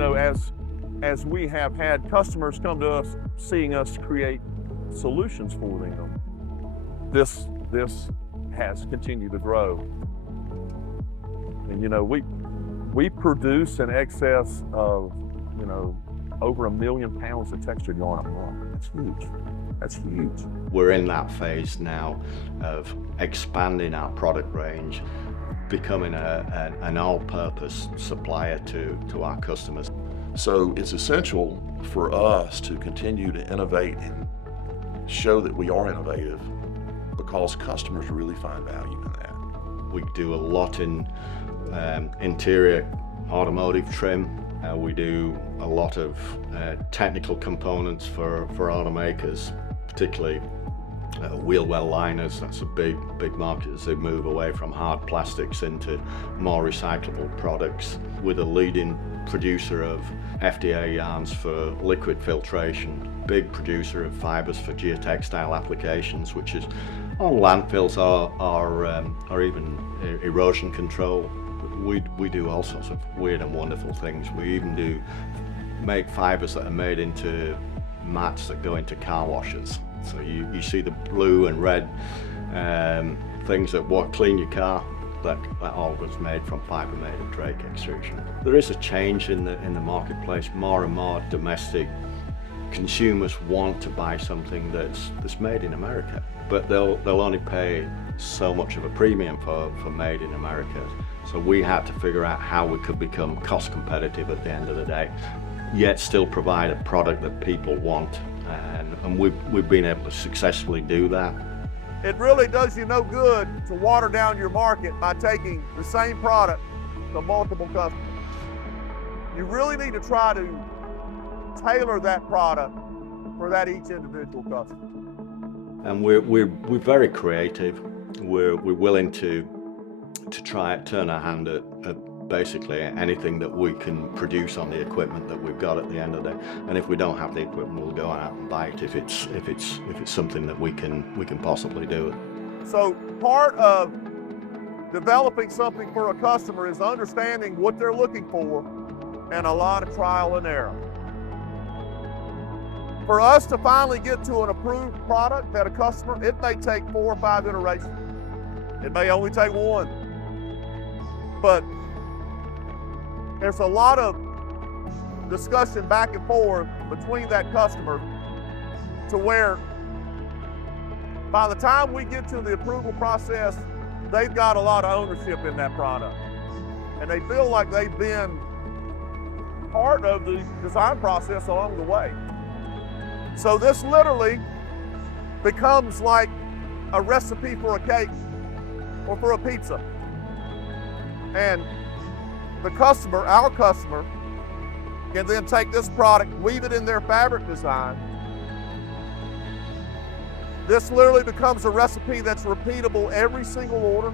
know, as we have had customers come to us seeing us create solutions for them, this has continued to grow. And you know, we produce in excess of, you know, over 1 million pounds of textured yarn a month. That's huge. That's huge. We're in that phase now of expanding our product range, becoming an all-purpose supplier to our customers. So it's essential for us to continue to innovate and show that we are innovative, because customers really find value in that. We do a lot in interior automotive trim. We do a lot of technical components for automakers, particularly wheel well liners. That's a big market as they move away from hard plastics into more recyclable products. We're the leading producer of FDA yarns for liquid filtration, big producer of fibers for geotextile applications, which is on landfills or even erosion control. We do all sorts of weird and wonderful things. We even make fibers that are made into mats that go into car washers. So you see the blue and red things that clean your car, that all was made from fiber made of Drake extrusion. There is a change in the marketplace. More and more domestic consumers want to buy something that's made in America, but they'll only pay so much of a premium for made in America. So we had to figure out how we could become cost competitive at the end of the day, yet still provide a product that people want, and we've been able to successfully do that. It really does you no good to water down your market by taking the same product to multiple customers. You really need to try to tailor that product for that each individual customer. And we're very creative. We're willing to try to turn our hand at basically anything that we can produce on the equipment that we've got at the end of the day. And if we don't have the equipment, we'll go out and buy it if it's something that we can possibly do. So part of developing something for a customer is understanding what they're looking for and a lot of trial and error. For us to finally get to an approved product at a customer, it may take 4 or 5 iterations. It may only take 1. But there's a lot of discussion back and forth between that customer to where by the time we get to the approval process, they've got a lot of ownership in that product. And they feel like they've been part of the design process along the way. So this literally becomes like a recipe for a cake or for a pizza. And the customer, our customer, can then take this product, weave it in their fabric design. This literally becomes a recipe that's repeatable every single order.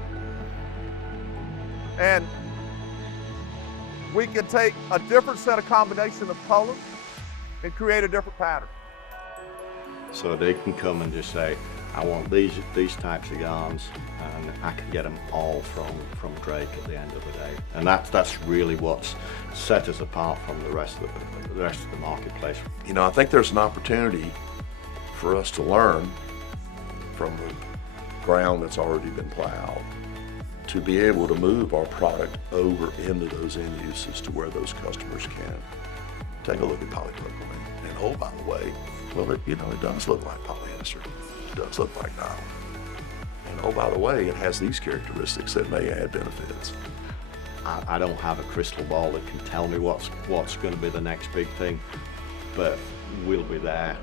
And we can take a different set of combination of colors and create a different pattern. So they can come and just say, I want these types of yarns, and I can get them all from Drake at the end of the day. And that's really what's set us apart from the rest of the marketplace. You know, I think there's an opportunity for us to learn from the ground that's already been plowed, to be able to move our product over into those end uses to where those customers can take a look at polypropylene. And oh, by the way, well, it does look like polyester. It does look like nylon. And oh, by the way, it has these characteristics that may add benefits. I don't have a crystal ball that can tell me what's going to be the next big thing, but we'll be there